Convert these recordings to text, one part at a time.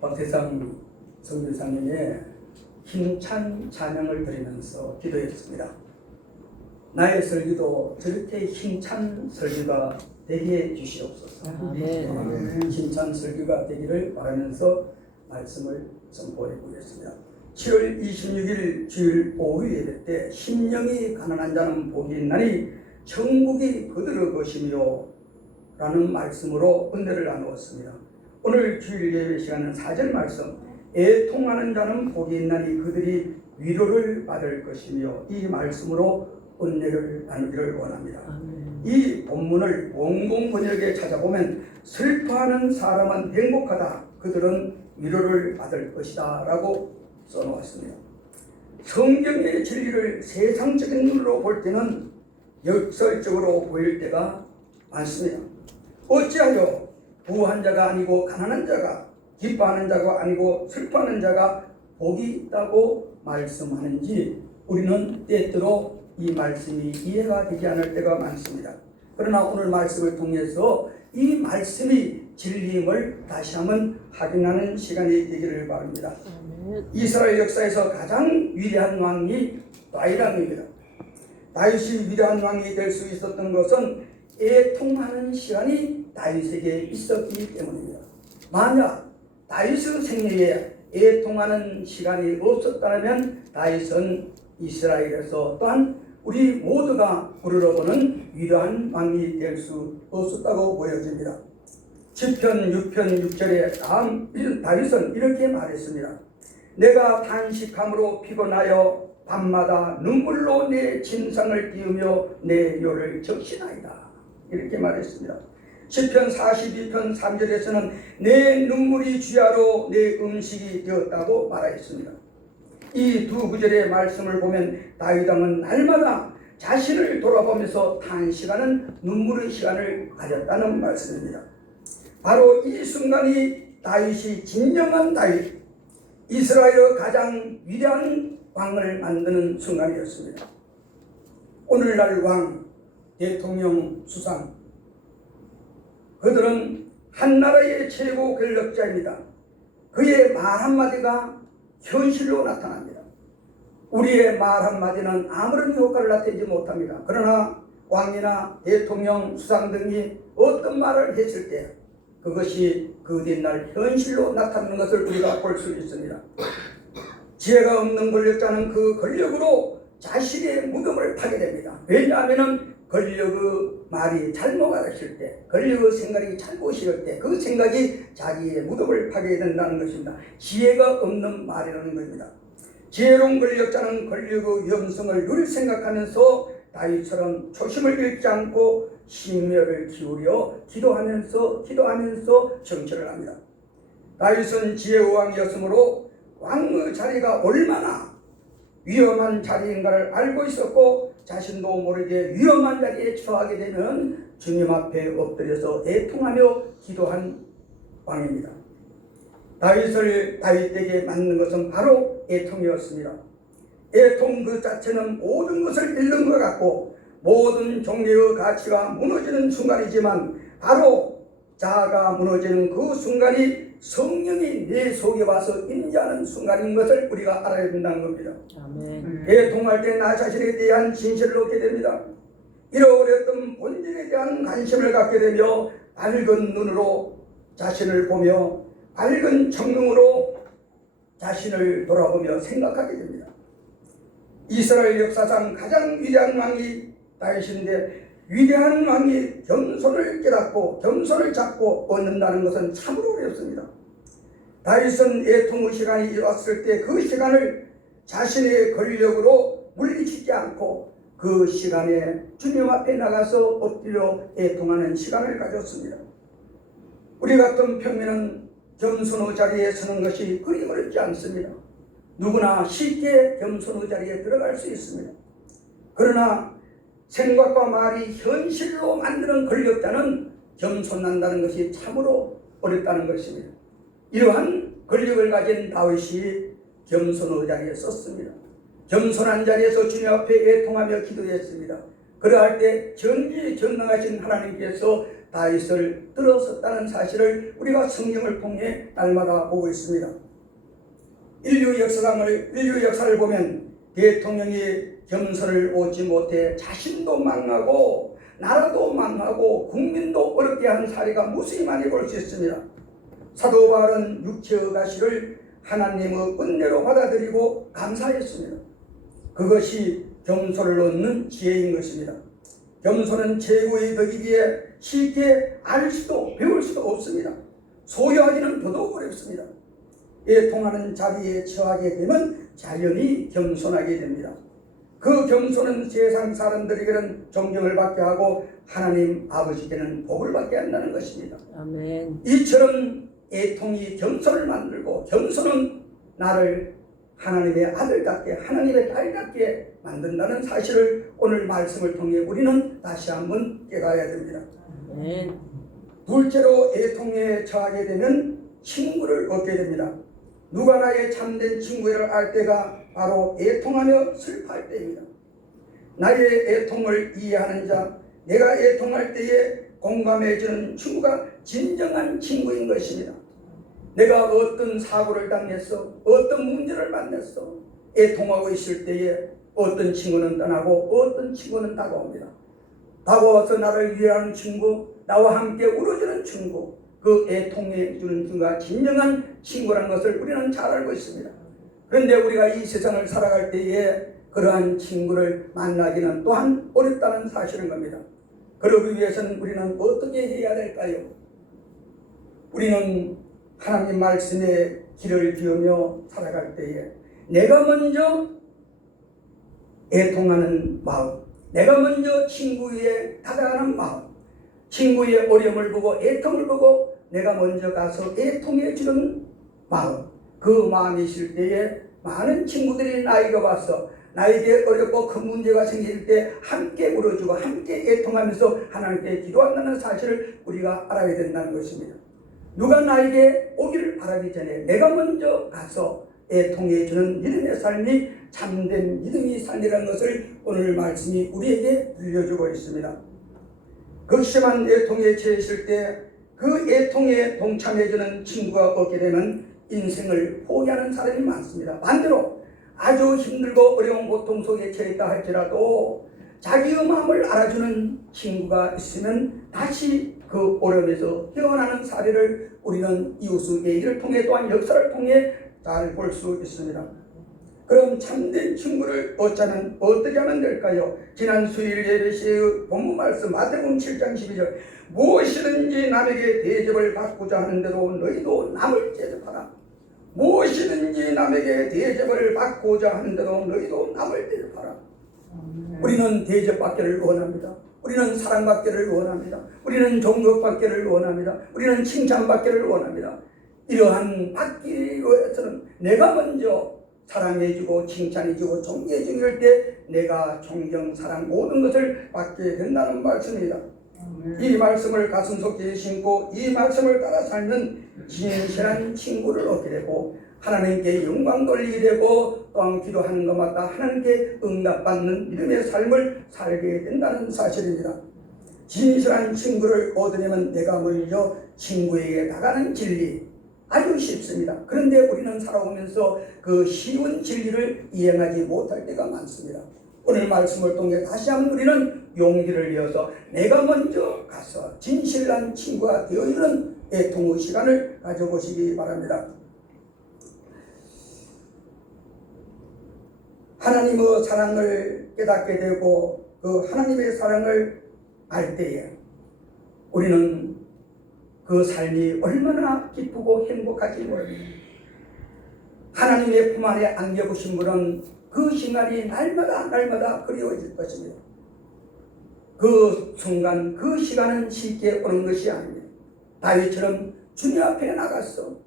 박태상 선교사님의 힘찬 찬양을 드리면서 기도했습니다. 나의 설교도 저렇게 힘찬 설교가 되게 해주시옵소서. 힘찬 설교가 되기를 바라면서 말씀을 선포해 보겠습니다. 7월 26일 주일 오후 예배 때 심령이 가난한 자는 복이 있나니 천국이 그들의 것이며 라는 말씀으로 은혜를 나누었습니다. 오늘 주일 예배 시간은 4절 말씀, 애통하는 자는 복이 있나니 그들이 위로를 받을 것이며, 이 말씀으로 은혜를 나누기를 원합니다. 이 본문을 원공 번역에 찾아보면 슬퍼하는 사람은 행복하다, 그들은 위로를 받을 것이다 라고 써놓았습니다. 성경의 진리를 세상적인 눈으로 볼 때는 역설적으로 보일 때가 많습니다. 어찌하여 부한 자가 아니고 가난한 자가, 기뻐하는 자가 아니고 슬퍼하는 자가 복이 있다고 말씀하는지 우리는 때때로 이 말씀이 이해가 되지 않을 때가 많습니다. 그러나 오늘 말씀을 통해서 이 말씀이 진리임을 다시 한번 확인하는 시간이 되기를 바랍니다. 이스라엘 역사에서 가장 위대한 왕이 다윗왕입니다. 다윗이 위대한 왕이 될 수 있었던 것은 애통하는 시간이 다윗에게 있었기 때문입니다. 만약 다윗의 생애에 애통하는 시간이 없었다면 다윗은 이스라엘에서 또한 우리 모두가 부르러보는 위대한 왕이 될 수 없었다고 보여집니다. 시편 6편 6절에 다윗은 이렇게 말했습니다. 내가 단식함으로 피곤하여 밤마다 눈물로 내 진상을 띄우며 내 혀를 적시나이다, 이렇게 말했습니다. 시편 42편 3절에서는 내 눈물이 주야로 내 음식이 되었다고 말하였습니다. 이 두 구절의 말씀을 보면 다윗왕은 날마다 자신을 돌아보면서 탄식하는 눈물의 시간을 가졌다는 말씀입니다. 바로 이 순간이 다윗이 진정한 다윗, 이스라엘의 가장 위대한 왕을 만드는 순간이었습니다. 오늘날 왕, 대통령, 수상, 그들은 한 나라의 최고 권력자입니다. 그의 말 한마디가 현실로 나타납니다. 우리의 말 한마디는 아무런 효과를 나타내지 못합니다. 그러나 왕이나 대통령, 수상 등이 어떤 말을 했을 때 그것이 그 뒷날 현실로 나타나는 것을 우리가 볼 수 있습니다. 지혜가 없는 권력자는 그 권력으로 자신의 무덤을 파게 됩니다. 왜냐하면 권력의 말이 잘못 알았을 때, 권력의 생각이 잘못이었을 때 그 생각이 자기의 무덤을 파게 된다는 것입니다. 지혜가 없는 말이라는 겁니다. 지혜로운 권력자는 권력의 위험성을 늘 생각하면서 다윗처럼 초심을 잃지 않고 심려를 기울여 기도하면서 정치를 합니다. 다윗은 지혜의 왕이었으므로 왕의 자리가 얼마나 위험한 자리인가를 알고 있었고, 자신도 모르게 위험한 자리에 처하게 되면 주님 앞에 엎드려서 애통하며 기도한 왕입니다. 다윗에게 맞는 것은 바로 애통이었습니다. 애통 그 자체는 모든 것을 잃는 것 같고 모든 종류의 가치가 무너지는 순간이지만, 바로 자아가 무너지는 그 순간이 성령이 내 속에 와서 임재하는 순간인 것을 우리가 알아야 된다는 겁니다. 애통할 때 나 자신에 대한 진실을 얻게 됩니다. 잃어버렸던 본질에 대한 관심을 갖게 되며 밝은 눈으로 자신을 보며 밝은 청명으로 자신을 돌아보며 생각하게 됩니다. 이스라엘 역사상 가장 위대한 왕이 다윗인데, 위대한 왕이 겸손을 깨닫고 겸손을 잡고 얻는다는 것은 참으로 어렵습니다. 다윗은 애통의 시간이 왔을 때 그 시간을 자신의 권력으로 물리치지 않고 그 시간에 주님 앞에 나가서 엎드려 애통하는 시간을 가졌습니다. 우리 같은 평민은 겸손의 자리에 서는 것이 그리 어렵지 않습니다. 누구나 쉽게 겸손의 자리에 들어갈 수 있습니다. 그러나 생각과 말이 현실로 만드는 권력자는 겸손한다는 것이 참으로 어렵다는 것입니다. 이러한 권력을 가진 다윗이 겸손의 자리에 섰습니다. 겸손한 자리에서 주님 앞에 애통하며 기도했습니다. 그러할 때 전지전능하신 하나님께서 다윗을 들어섰다는 사실을 우리가 성경을 통해 날마다 보고 있습니다. 인류 역사를 보면 대통령이 겸손을 오지 못해 자신도 망하고 나라도 망하고 국민도 어렵게 한 사례가 무수히 많이 볼 수 있습니다. 사도 바울은 육체의 가시를 하나님의 은혜로 받아들이고 감사했습니다. 그것이 겸손을 얻는 지혜인 것입니다. 겸손은 최고의 덕이기에 쉽게 알 수도 배울 수도 없습니다. 소유하기는 더더욱 어렵습니다. 애통하는 자리에 처하게 되면 자연히 겸손하게 됩니다. 그 겸손은 세상 사람들에게는 존경을 받게 하고 하나님 아버지께는 복을 받게 한다는 것입니다. 아멘. 이처럼 애통이 겸손을 만들고 겸손은 나를 하나님의 아들답게 하나님의 딸답게 만든다는 사실을 오늘 말씀을 통해 우리는 다시 한번 깨달아야 됩니다. 아멘. 둘째로 애통에 처하게 되면 친구를 얻게 됩니다. 누가 나의 참된 친구를 알 때가 바로 애통하며 슬퍼할 때입니다. 나의 애통을 이해하는 자, 내가 애통할 때에 공감해주는 친구가 진정한 친구인 것입니다. 내가 어떤 사고를 당했어, 어떤 문제를 만났어, 애통하고 있을 때에 어떤 친구는 떠나고 어떤 친구는 다가옵니다. 다가와서 나를 위하는 친구, 나와 함께 울어주는 친구, 그 애통해 주는 친구가 진정한 친구라는 것을 우리는 잘 알고 있습니다. 그런데 우리가 이 세상을 살아갈 때에 그러한 친구를 만나기는 또한 어렵다는 사실인 겁니다. 그러기 위해서는 우리는 어떻게 해야 될까요? 우리는 하나님 말씀에 길을 비우며 살아갈 때에 내가 먼저 애통하는 마음, 내가 먼저 친구에 다가가는 마음, 친구의 어려움을 보고 애통을 보고 내가 먼저 가서 애통해 주는 마음, 그 마음이 있을 때에 많은 친구들이 나에게 와서 나에게 어렵고 큰 문제가 생길 때 함께 울어주고 함께 애통하면서 하나님께 기도한다는 사실을 우리가 알아야 된다는 것입니다. 누가 나에게 오기를 바라기 전에 내가 먼저 가서 애통해 주는 믿음의 삶이 참된 믿음의 삶이라는 것을 오늘 말씀이 우리에게 들려주고 있습니다. 극심한 애통에 처했을 때 그 애통에 동참해주는 친구가 없게 되면 인생을 포기하는 사람이 많습니다. 반대로 아주 힘들고 어려운 고통 속에 처했다 할지라도 자기의 마음을 알아주는 친구가 있으면 다시 그 어려움에서 헤어나는 사례를 우리는 이웃의 얘기를 통해 또한 역사를 통해 잘 볼 수 있습니다. 그럼 참된 친구를 얻자면 어떻게 하면 될까요? 지난 수요일 예배 시의 본문 말씀 마태복음 7장 12절 무엇이든지 남에게 대접을 받고자 하는데도 너희도 남을 대접하라. 무엇이든지 남에게 대접을 받고자 하는데도 너희도 남을 대접하라. 우리는 대접받기를 원합니다. 우리는 사랑받기를 원합니다. 우리는 존경받기를 원합니다. 우리는 칭찬받기를 원합니다. 이러한 받기 위해서는 내가 먼저 사랑해주고 칭찬해주고 존경해줄 때 내가 존경, 사랑 모든 것을 받게 된다는 말씀입니다. 이 말씀을 가슴속에 심고 이 말씀을 따라 살면 진실한 친구를 얻게 되고 하나님께 영광 돌리게 되고 또한 기도하는 것마다 하나님께 응답받는 믿음의 삶을 살게 된다는 사실입니다. 진실한 친구를 얻으려면 내가 먼저 친구에게 나가는 진리 아주 쉽습니다. 그런데 우리는 살아오면서 그 쉬운 진리를 이행하지 못할 때가 많습니다. 오늘 말씀을 통해 다시 한번 우리는 용기를 이어서 내가 먼저 가서 진실한 친구가 되어주는 애통의 시간을 가져보시기 바랍니다. 하나님의 사랑을 깨닫게 되고 그 하나님의 사랑을 알 때에 우리는 그 삶이 얼마나 기쁘고 행복할지 모릅니다. 하나님의 품 안에 안겨보신 분은 그 시간이 날마다 그리워질 것입니다. 그 순간 그 시간은 쉽게 오는 것이 아닙니다. 다윗처럼 주님 앞에 나가서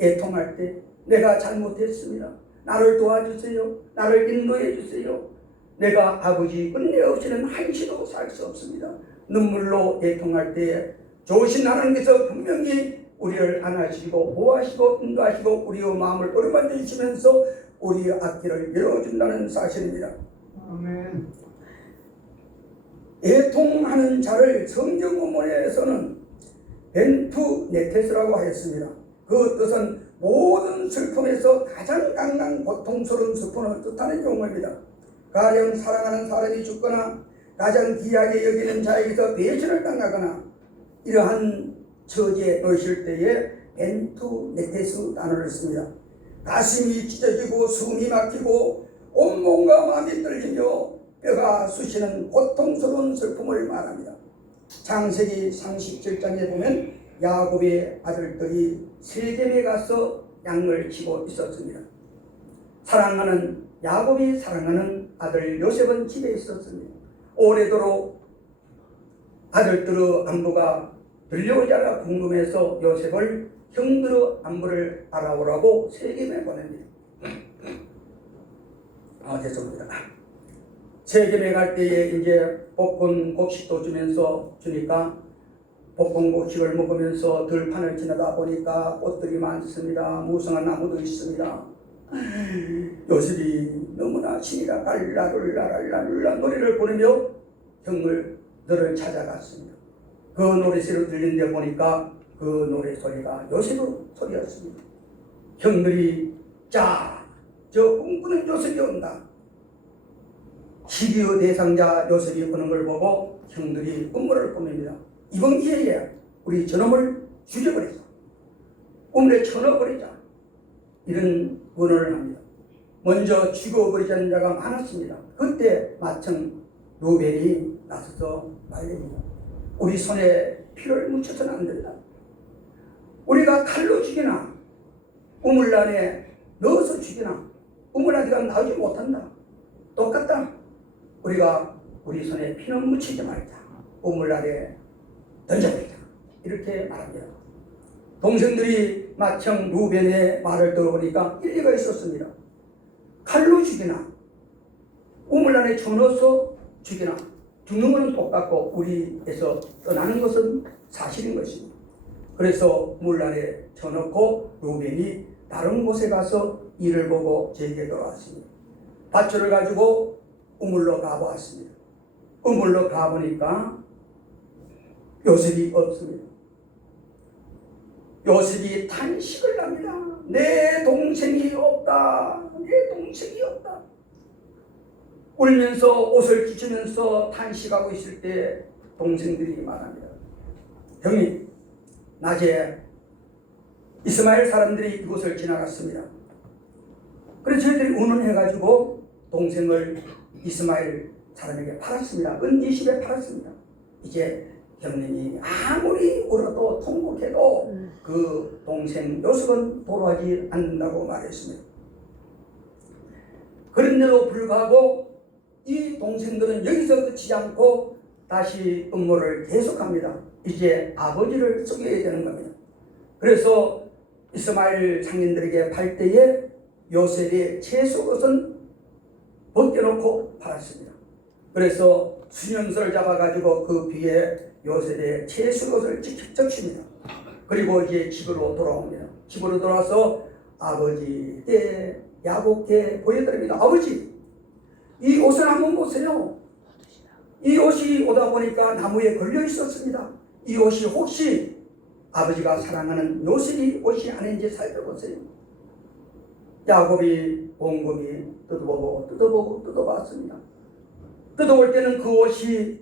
애통할 때 내가 잘못했습니다. 나를 도와주세요. 나를 인도해 주세요. 내가 아버지 은혜 없이는 한시도 살 수 없습니다. 눈물로 애통할 때에 좋으신 하나님께서 분명히 우리를 안아주시고 보호하시고 인도하시고 우리의 마음을 어루만져 주시면서 우리의 앞길을 열어준다는 사실입니다. 아멘. 애통하는 자를 성경 본문에서는 벤투네테스라고 하였습니다. 그 뜻은 모든 슬픔에서 가장 강한 고통스러운 슬픔을 뜻하는 용어입니다. 가령 사랑하는 사람이 죽거나 가장 귀하게 여기는 자에게서 배신을 당하거나 이러한 처지에 놓이실 때에 벤투네테스 단어를 씁니다. 가슴이 찢어지고 숨이 막히고 온몸과 마음이 떨리며 뼈가 쑤시는 고통스러운 슬픔을 말합니다. 창세기 37장에 보면 야곱의 아들들이 세겜에 가서 양을 치고 있었습니다. 야곱이 사랑하는 아들 요셉은 집에 있었습니다. 오래도록 아들들의 안부가 들려오자가 궁금해서 요셉을 형들의 안부를 알아오라고 세겜에 보냅니다. 죄송합니다. 세겜에 갈 때에 이제 볶은 곡식도 주니까 볶은 곡식을 먹으면서 들판을 지나다 보니까 꽃들이 많습니다. 무성한 나무도 있습니다. 요셉이 너무나 신이라 랄라룰라랄라룰라 노래를 부르며 형들을 찾아갔습니다. 그 노래소리를 들린 데 보니까 그 노래소리가 요셉의 소리였습니다. 형들이 저 꿈꾸는 요셉이 온다. 시기의 대상자 요셉이 오는 걸 보고 형들이 꿈을 꾸밉니다. 이번 기회에 우리 저놈을 죽여버리자. 꿈에 쳐넣어버리자. 이런 원언을 합니다. 먼저 죽어버리자는 자가 많았습니다. 그때 마침 루벤이 나서서 말립니다. 우리 손에 피를 묻혀서는 안 된다. 우리가 칼로 죽이나 우물 안에 넣어서 죽이나 우물 안에가 나오지 못한다. 똑같다. 우리가 우리 손에 피는 묻히지 말자. 우물 안에 던져버리자. 이렇게 말합니다. 동생들이 마침 루벤의 말을 들어보니까 일리가 있었습니다. 칼로 죽이나 우물 안에 쳐넣어서 죽이나 죽는 것은 똑같고 우리에서 떠나는 것은 사실인 것입니다. 그래서 물 안에 쳐넣고 루벤이 다른 곳에 가서 이를 보고 제게 돌아왔습니다. 밧줄을 가지고 우물로 가보았습니다. 우물로 가보니까 요셉이 없습니다. 요셉이 탄식을 합니다. 내 동생이 없다. 내 동생이 없다. 울면서 옷을 찢으면서 탄식하고 있을 때 동생들이 말합니다. 형님, 낮에 이스마엘 사람들이 이곳을 지나갔습니다. 그래서 저희들이 운운해가지고 동생을 이스마엘 사람에게 팔았습니다. 은 20에 팔았습니다. 이제 형님이 아무리 울어도 통곡해도 그 동생 요셉은 돌아오지 않는다고 말했습니다. 그런데도 불구하고 이 동생들은 여기서 그치지 않고 다시 음모를 계속합니다. 이제 아버지를 속여야 되는 겁니다. 그래서 이스마엘 상인들에게 팔 때에 요셉의 채속옷은 벗겨놓고 팔았습니다. 그래서 수년소를 잡아가지고 그 뒤에 요셉의 채속옷을 적십니다. 그리고 이제 집으로 돌아옵니다. 집으로 돌아와서 아버지 때 야곱께 보여드립니다. 아버지, 이 옷을 한번 보세요. 이 옷이 오다 보니까 나무에 걸려 있었습니다. 이 옷이 혹시 아버지가 사랑하는 요셉이 옷이 아닌지 살펴보세요. 야곱이 곰곰이 뜯어보고 뜯어봤습니다. 뜯어볼 때는 그 옷이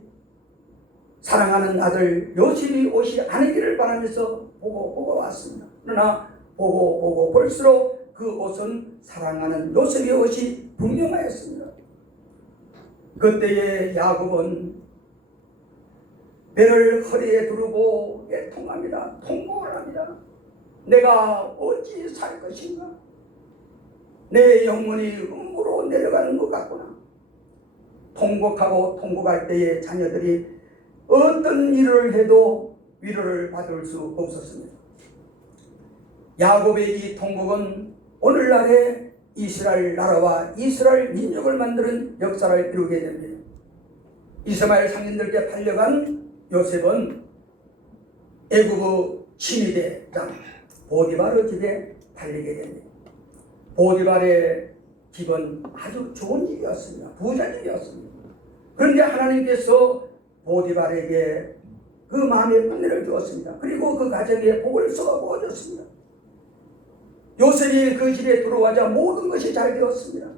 사랑하는 아들 요셉이 옷이 아니기를 바라면서 보고 왔습니다. 그러나 보고 볼수록 그 옷은 사랑하는 요셉의 옷이 분명하였습니다. 그때에 야곱은 배를 허리에 두르고 애통합니다. 통곡을 합니다. 내가 어찌 살 것인가? 내 영혼이 음으로 내려가는 것 같구나. 통곡할 때에 자녀들이 어떤 일을 해도 위로를 받을 수 없었습니다. 야곱의 이 통곡은 오늘날의 이스라엘 나라와 이스라엘 민족을 만드는 역사를 이루게 됩니다. 이스마엘 상인들께 팔려간 요셉은 애굽의 친위대장 보디발의 집에 팔리게 됩니다. 보디발의 집은 아주 좋은 집이었습니다. 부자 집이었습니다. 그런데 하나님께서 보디발에게 그 마음의 은혜를 주었습니다. 그리고 그 가정에 복을 쏟아 부어줬습니다. 요셉이 그 집에 들어와자 모든 것이 잘 되었습니다.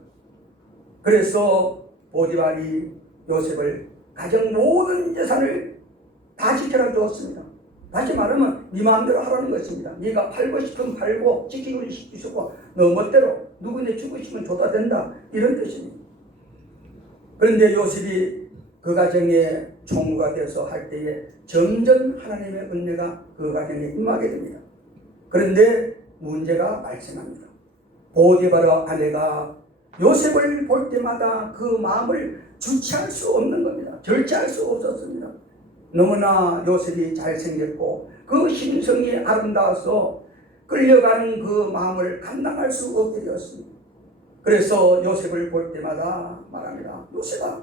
그래서 보디발이 요셉을 가정 모든 재산을 다 지켜라 주었습니다. 다시 말하면 네 마음대로 하라는 것입니다. 네가 팔고 싶으면 팔고 지키고 싶고 너 멋대로 누구네 주고 싶으면 줘도 된다, 이런 뜻입니다. 그런데 요셉이 그 가정의 총무가 되어서 할 때에 점점 하나님의 은혜가 그 가정에 임하게 됩니다. 그런데 문제가 발생합니다. 보디발의 아내가 요셉을 볼 때마다 그 마음을 주체할 수 없는 겁니다. 절제할 수 없었습니다. 너무나 요셉이 잘생겼고 그 심성이 아름다워서 끌려가는 그 마음을 감당할 수 없게 되었습니다. 그래서 요셉을 볼 때마다 말합니다. 요셉아,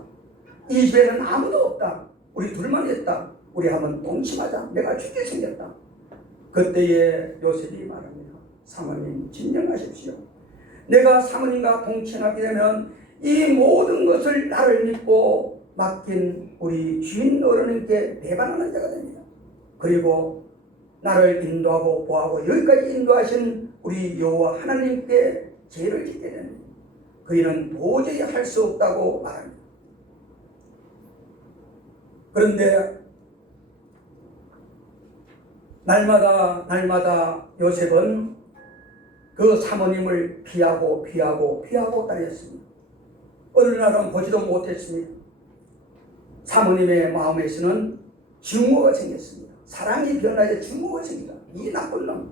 이 집에는 아무도 없다. 우리 둘만 있다. 우리 한번 동침하자. 내가 죽게 생겼다. 그때에 요셉이 말합니다. 사모님 진정하십시오. 내가 사모님과 동침하게 되면 이 모든 것을 나를 믿고 맡긴 우리 주인 어른님께 배반하는 자가 됩니다. 그리고 나를 인도하고 보호하고 여기까지 인도하신 우리 여호와 하나님께 죄를 짓게 됩니다. 그이는 도저히 할 수 없다고 말합니다. 그런데 날마다 요셉은 그 사모님을 피하고 다녔습니다. 어느 날은 보지도 못했습니다. 사모님의 마음에서는 증오가 생겼습니다. 사랑이 변하여 증오가 생긴다. 이 나쁜 놈,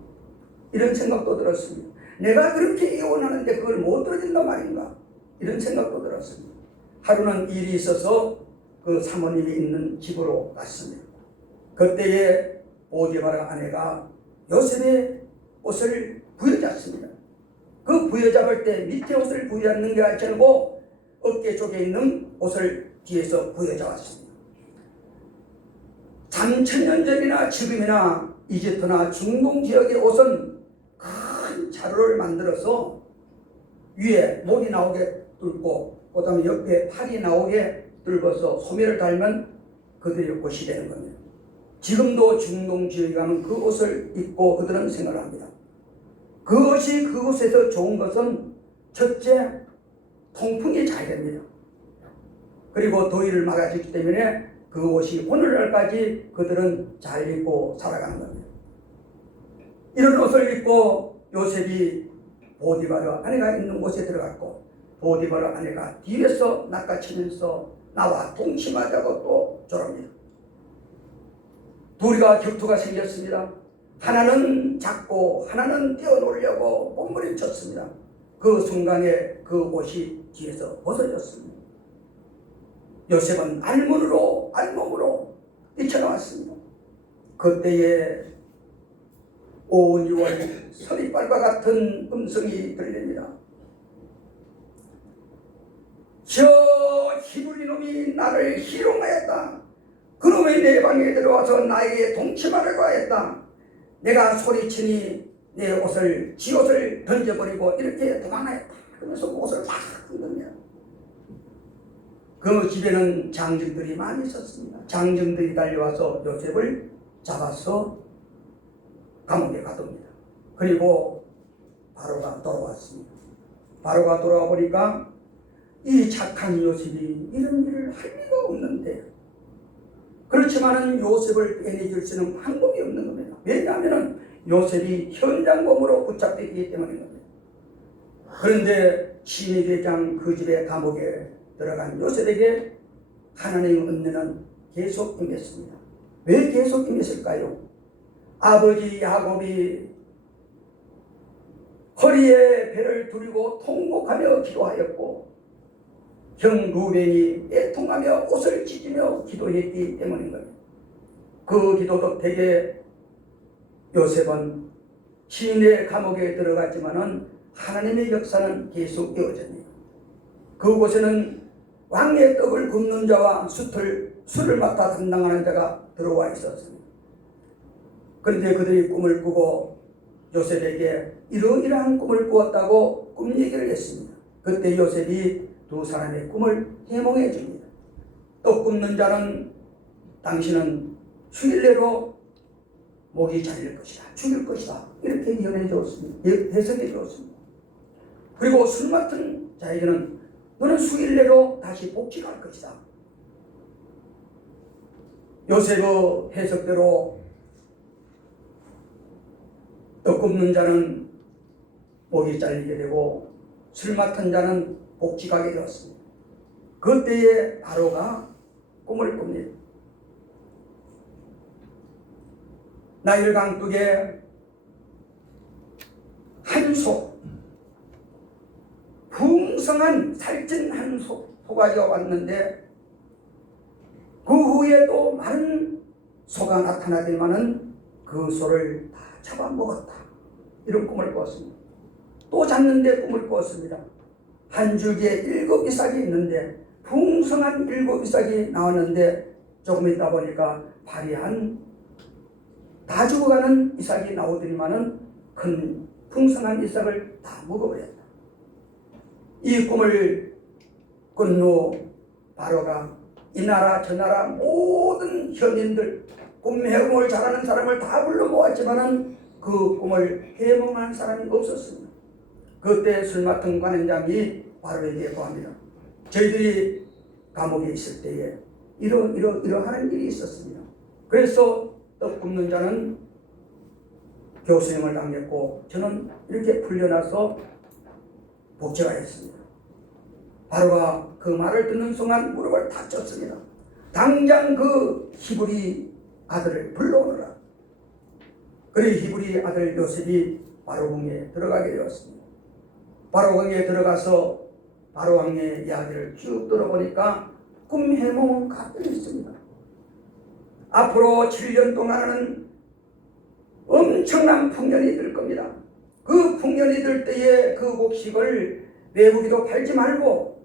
이런 생각도 들었습니다. 내가 그렇게 애원하는데 그걸 못 들어준단 말인가, 이런 생각도 들었습니다. 하루는 일이 있어서 그 사모님이 있는 집으로 갔습니다. 그때에 보디발의 아내가 요셉의 옷을 부여잡습니다. 그 부여잡을 때 밑에 옷을 부여잡는 게 아니고 어깨 쪽에 있는 옷을 뒤에서 부여잡았습니다. 3000년 전이나 지금이나 이집트나 중동 지역의 옷은 큰 자루를 만들어서 위에 목이 나오게 뚫고 그 다음에 옆에 팔이 나오게 뚫어서 소매를 달면 그들의 옷이 되는 겁니다. 지금도 중동 지역에 가면 그 옷을 입고 그들은 생활을 합니다. 그 옷이 그곳에서 좋은 것은 첫째, 통풍이 잘 됩니다. 그리고 더위를 막아주기 때문에 그 옷이 오늘날까지 그들은 잘 입고 살아가는 겁니다. 이런 옷을 입고 요셉이 보디발의 아내가 있는 곳에 들어갔고 보디발의 아내가 뒤에서 낚아치면서 나와 동침하자고 또 저럽니다. 둘이가 격투가 생겼습니다. 하나는 잡고 하나는 뛰어놀려고 몸부림쳤습니다. 그 순간에 그 옷이 뒤에서 벗어졌습니다. 요셉은 알몸으로 뛰쳐나왔습니다. 그때에 온 6월 서리빨과 같은 음성이 들립니다. 저 히브리 놈이 나를 희롱하였다. 그놈이 내 방에 들어와서 나에게 동침하려고 하였다. 내가 소리치니 내 옷을, 지 옷을 던져버리고 이렇게 도망하였다. 그러면서 옷을 막 흔듭니다. 그 집에는 장정들이 많이 있었습니다. 장정들이 달려와서 요셉을 잡아서 감옥에 가둡니다. 그리고 바로가 돌아왔습니다. 바로가 돌아와 보니까 이 착한 요셉이 이런 일을 할 리가 없는데, 그렇지만은 요셉을 빼내줄 수 있는 방법이 없는 겁니다. 왜냐하면 요셉이 현장범으로 붙잡히기 때문인 겁니다. 그런데 심의대장 그 집의 감옥에 들어간 요셉에게 하나님의 은혜는 계속 임했습니다. 왜 계속 임했을까요? 아버지 야곱이 허리에 배를 두르고 통곡하며 기도하였고 형 루벤이 애통하며 옷을 찢으며 기도했기 때문인 겁니다. 그 기도 덕택에 요셉은 시인의 감옥에 들어갔지만은 하나님의 역사는 계속 이어집니다. 그곳에는 왕의 떡을 굽는 자와 술을 맡아 담당하는 자가 들어와 있었습니다. 그런데 그들이 꿈을 꾸고 요셉에게 이러이러한 꿈을 꾸었다고 꿈 얘기를 했습니다. 그때 요셉이 두 사람의 꿈을 해몽해 줍니다. 떡 굽는 자는 당신은 수일 내로 목이 잘릴 것이다, 죽일 것이다, 이렇게 예언해 주었습니다. 해석해 주었습니다. 그리고 술 맡은 자에게는 너는 수일 내로 다시 복직할 것이다. 요셉의 해석대로 떡 굽는 자는 목이 잘리게 되고 술 맡은 자는 복직하게 되었습니다. 그때에 바로가 꿈을 꿉니다. 나일 강둑에 한 소, 풍성한 살찐 한 소가지가 왔는데 그 후에 또 많은 소가 나타나더니만은 그 소를 다 잡아먹었다. 이런 꿈을 꿨습니다. 또 잤는데 꿈을 꿨습니다. 한 줄기에 7 이삭이 있는데 풍성한 7 이삭이 나왔는데 조금 있다 보니까 파리한 다 죽어가는 이삭이 나오더니만은 큰 풍성한 이삭을 다 먹어버렸다. 이 꿈을 꾼 후 바로가 이 나라 저 나라 모든 현인들 꿈 해몽을 잘하는 사람을 다 불러 모았지만은 그 꿈을 해몽한 사람이 없었습니다. 그때 술 맡은 관원장이 바로에게 고합니다. 저희들이 감옥에 있을 때에 이러하는 일이 있었습니다. 그래서 떡 굽는 자는 교수형을 당했고 저는 이렇게 풀려나서 복제가 했습니다. 바로가 그 말을 듣는 순간 무릎을 탁 쳤습니다. 당장 그 히브리 아들을 불러오너라. 그래 히브리 아들 요셉이 바로궁에 들어가게 되었습니다. 바로궁에 들어가서 바로왕의 이야기를 쭉 들어보니까 꿈 해몽은 가득했습니다. 앞으로 7년 동안은 엄청난 풍년이 들 겁니다. 그 풍년이 들 때에 그 곡식을 내부기도 팔지 말고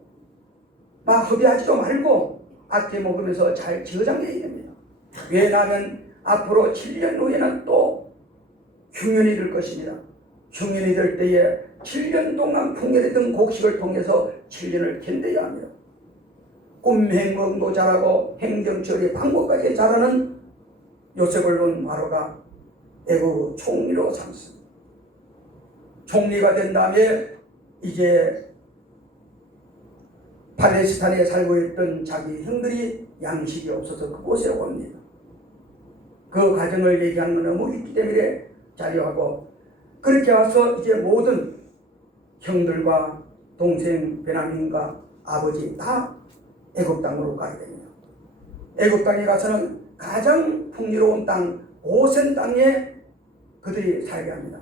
막 허비하지도 말고 아껴 먹으면서 잘 저장해야 됩니다. 왜냐하면 앞으로 7년 후에는 또 흉년이 들 것입니다. 흉년이 될 때에 7년 동안 풍년이 든 곡식을 통해서 7년을 견뎌야 합니다. 꿈행몽도 잘하고 행정처리 방법까지 잘하는 요셉을 본 바로가 애국 총리로 삼습니다. 총리가 된 다음에 이제 팔레스타인에 살고 있던 자기 형들이 양식이 없어서 그곳에 옵니다. 그 과정을 얘기하는 건 너무 있기 때문에 자료하고 그렇게 와서 이제 모든 형들과 동생 베냐민과 아버지 다 애굽 땅으로 가게 됩니다. 애굽 땅에 가서는 가장 풍요로운 땅 고센 땅에 그들이 살게 합니다.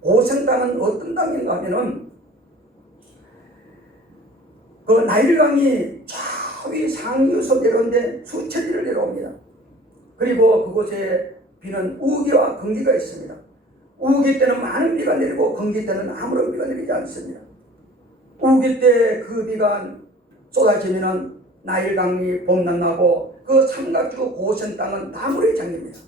고센 땅은 어떤 땅인가 하면은 그 나일강이 저위 상류에서 내려오는데 수천리를 내려옵니다. 그리고 그곳에 비는 우기와 건기가 있습니다. 우기 때는 많은 비가 내리고 건기 때는 아무런 비가 내리지 않습니다. 우기 때 그 비가 쏟아지면은 나일강이 봄나고 그 삼각주 고센 땅은 나물에 잠깁니다.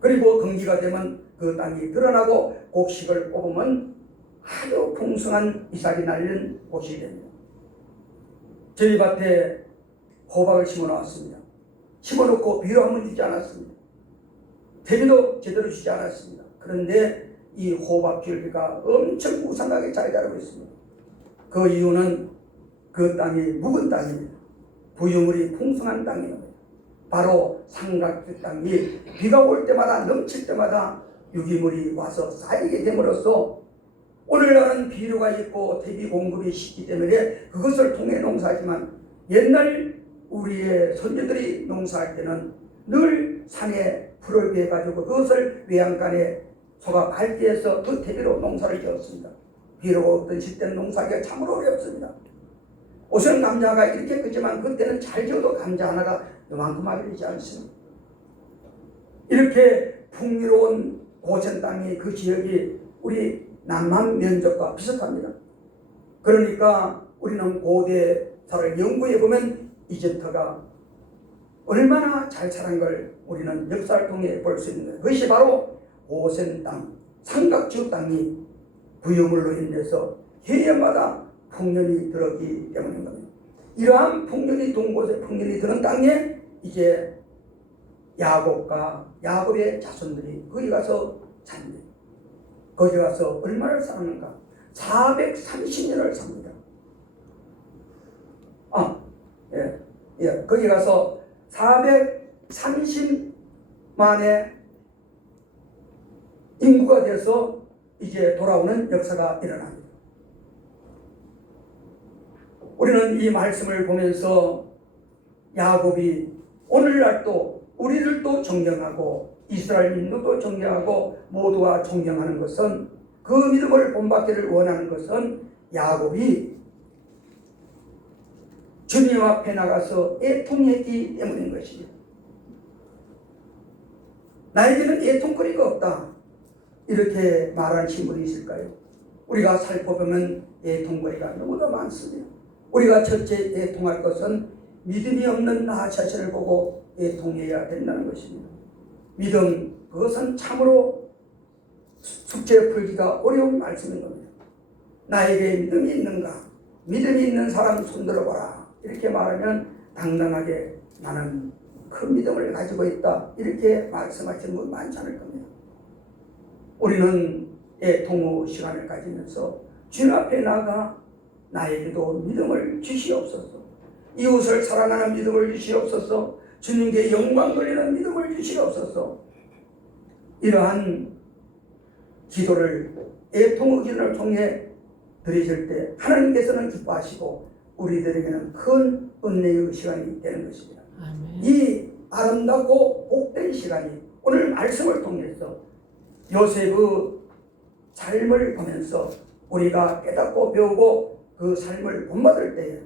그리고 건기가 되면 그 땅이 드러나고 곡식을 뽑으면 아주 풍성한 이삭이 날리는 곡식이 됩니다. 저희 밭에 호박을 심어 놓았습니다. 심어놓고 비료 한 번 주지 않았습니다. 대비도 제대로 주지 않았습니다. 그런데 이 호박 줄기가 엄청 우상하게 잘 자라고 있습니다. 그 이유는 그 땅이 묵은 땅입니다. 부유물이 풍성한 땅입니다. 바로 삼각주 땅이 비가 올 때마다 넘칠 때마다 유기물이 와서 쌓이게 됨으로써 오늘날은 비료가 있고 대비 공급이 쉽기 때문에 그것을 통해 농사하지만 옛날 우리의 선조들이 농사할 때는 늘 산에 풀을 베어가지고 그것을 외양간에 소가 밟기해서 그 대비로 농사를 지었습니다. 비료가 없던 시대는 농사하기가 참으로 어렵습니다. 오선 감자가 이렇게 크지만 그때는 잘 지어도 감자 하나가 요만큼하게 되지 않습니다. 이렇게 풍요로운 고센 땅이 그 지역이 우리 남한 면적과 비슷합니다. 그러니까 우리는 고대사를 연구해보면 이집트가 얼마나 잘 살은 걸 우리는 역사를 통해 볼 수 있는 거예요. 그것이 바로 고센 땅, 삼각주 땅이 부유물로 인해서 해마다 풍년이 들었기 때문인 겁니다. 이러한 풍년이 든 곳에 풍년이 드는 땅에 이제 야곱과 야곱의 자손들이 거기 가서 삽니다. 거기 가서 얼마를 살았는가? 430년을 삽니다. 거기 가서 430만의 인구가 돼서 이제 돌아오는 역사가 일어납니다. 우리는 이 말씀을 보면서 야곱이 오늘날도 우리들도 존경하고 이스라엘민도 존경하고 모두가 존경하는 것은, 그 믿음을 본받기를 원하는 것은 야곱이 주님 앞에 나가서 애통했기 때문인 것입니다. 나에게는 애통거리가 없다, 이렇게 말하는 친구들이 있을까요? 우리가 살펴보면 애통거리가 너무나 많습니다. 우리가 첫째 애통할 것은 믿음이 없는 나 자신을 보고 애통해야 된다는 것입니다. 믿음, 그것은 참으로 숙제 풀기가 어려운 말씀인 겁니다. 나에게 믿음이 있는가? 믿음이 있는 사람 손들어봐라, 이렇게 말하면 당당하게 나는 큰 믿음을 가지고 있다, 이렇게 말씀하시는 분 많지 않을 겁니다. 우리는 애통의 시간을 가지면서 주님 앞에 나가 나에게도 믿음을 주시옵소서, 이웃을 사랑하는 믿음을 주시옵소서, 주님께 영광 돌리는 믿음을 주시옵소서. 이러한 기도를, 애통의 기도를 통해 드리실 때 하나님께서는 기뻐하시고 우리들에게는 큰 은혜의 시간이 되는 것입니다. 아멘. 이 아름답고 복된 시간이 오늘 말씀을 통해서 요셉의 삶을 보면서 우리가 깨닫고 배우고 그 삶을 본받을 때에,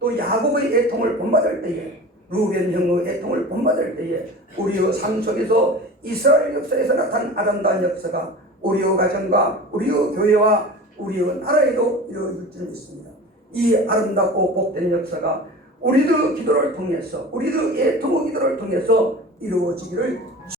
또 야곱의 애통을 본받을 때에, 루벤 형의 애통을 본받을 때에 우리의 삶 속에서 이스라엘 역사에서 나타난 아름다운 역사가 우리의 가정과 우리의 교회와 우리의 나라에도 이루어질 줄 믿습니다. 이 아름답고 복된 역사가 우리들 기도를 통해서, 우리들 애통의 기도를 통해서 이루어지기를